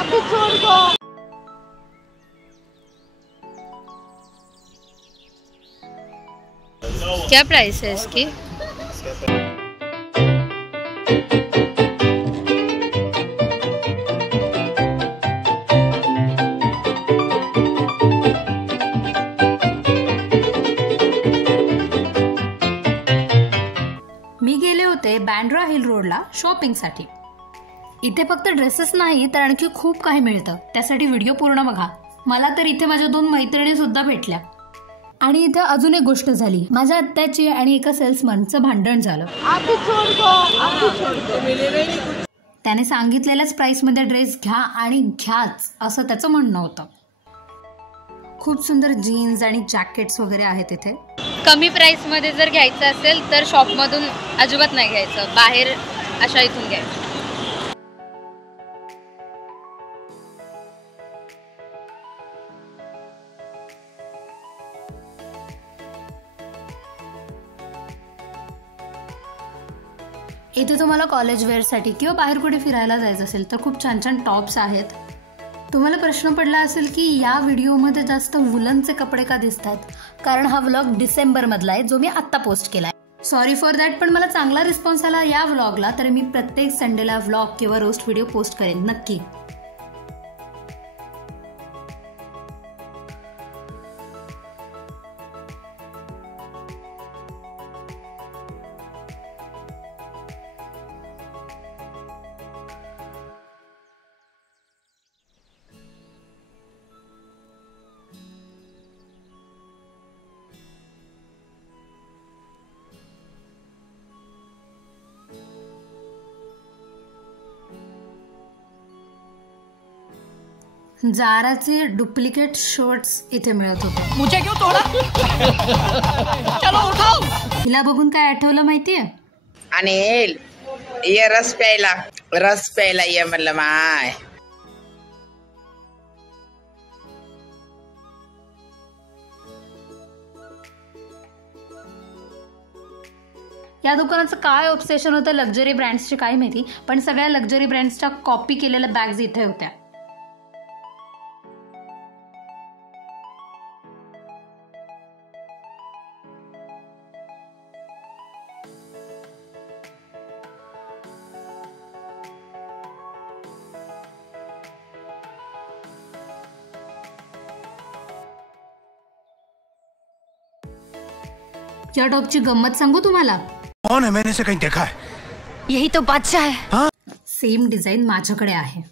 अभी छोड़ दो। क्या प्राइस है इसकी? मी गेले होते बँड्रा हिल रोडला शॉपिंगसाठी। इथे फक्त ड्रेसेस नाही तर आणखी खूप काही मिळतं, त्यासाठी व्हिडिओ पूर्ण बघा। मला तर इथे माझ्या 2 मैत्रिणी सुद्धा भेटल्या। आणि इथे अजून एक गोष्ट झाली, माझ्या आत्याची आणि एका सेल्समनचं भांडण झालं। अभी छोड़ दो, अभी छोड़ दो। त्याने सांगितलेल्याच प्राइसमध्ये ड्रेस घ्या आणि घ्याच असं त्याचं म्हणणं होतं। खूप सुंदर जीन्स आणि जॅकेट्स वगैरे आहेत इथे। कमी प्राइस मध्ये जर घ्यायचं असेल तर शॉप मधून अजिबात नाही घ्यायचं, बाहेर अशा इथून घ्यायचं। इथे तुम्हाला कॉलेज वेअरसाठी किंवा बाहेर कुठे फिरायला जायचं असेल तर खूप छान छान टॉप्स आहेत। तुम्हाला प्रश्न पडला असेल की या व्हिडिओमध्ये जास्त वुलनचे कपडे का दिसतात, कारण हा व्लॉग डिसेंबर मधला आहे जो मी आत्ता पोस्ट केलाय। सॉरी फॉर दॅट, पण मला चांगला रिस्पॉन्स आला या व्लॉगला, तर मी प्रत्येक संडेला व्लॉग किंवा रोस्ट व्हिडिओ पोस्ट करेन नक्की। जाराचे डुप्लिकेट शर्ट्स इथे मिळत होते। मुझे क्यों तोड़ा? चलो उठाओ। हिला बघून काय आठवलं माहितीये? अनिल, ये रस प्यायला ये म्हणलं माय। या दुकानाचं काय ऑब्सेशन होतं लक्झरी ब्रँड्सची काय माहिती, पण सगळ्या लक्झरी ब्रँड्सच्या कॉपी केलेल्या बॅग्स इथे होत्या। या टॉपची गंमत सांगू तुम्हाला? कौन है? मैंने इसे कहीं देखा है। यही तो बादशाह है। सेम डिझाईन माझ्याकडे आहे।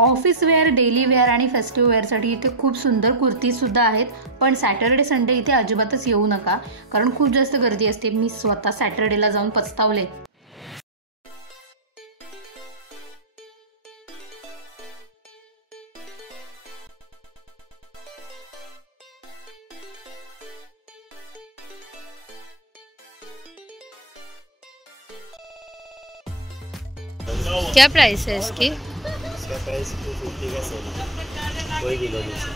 ऑफिस वेअर, डेली वेअर आणि फेस्टिव्ह वेअरसाठी इथे खूप सुंदर कुर्ती सुद्धा आहेत, पण सॅटर्डे संडे इथे अजिबातच येऊ नका, कारण खूप जास्त गर्दी असते। मी स्वतः सॅटर्डेला जाऊन पछतावले। क्या प्राइस है इसकी? इसका प्राइस 250 का सेल है, कोई भी ले लीजिए।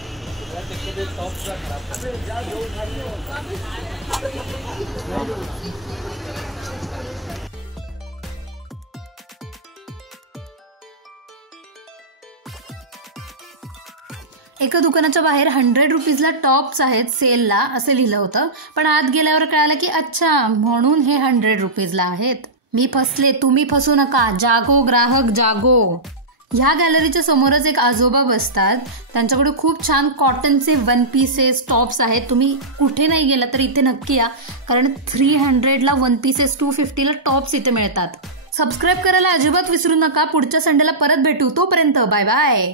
एका दुकानाच्या बाहेर 100 रुपीजला टॉप्स आहेत सेलला असं लिहिलं होतं, पण आत गेल्यावर कळालं की अच्छा म्हणून हे 100 रुपीजला आहेत। मी फसले, तुम्ही फसू नका। जागो ग्राहक जागो। ह्या गॅलरीच्या समोरच एक आजोबा बसतात, त्यांच्याकडे खूप छान कॉटनचे 1 पीसेस टॉप्स आहेत। तुम्ही कुठे नाही गेला तर इथे नक्की या, कारण 300ला 1 पीसेस, 250ला टॉप्स इथे मिळतात। सबस्क्राईब करायला अजिबात विसरू नका। पुढच्या संडेला परत भेटू, तोपर्यंत बाय बाय।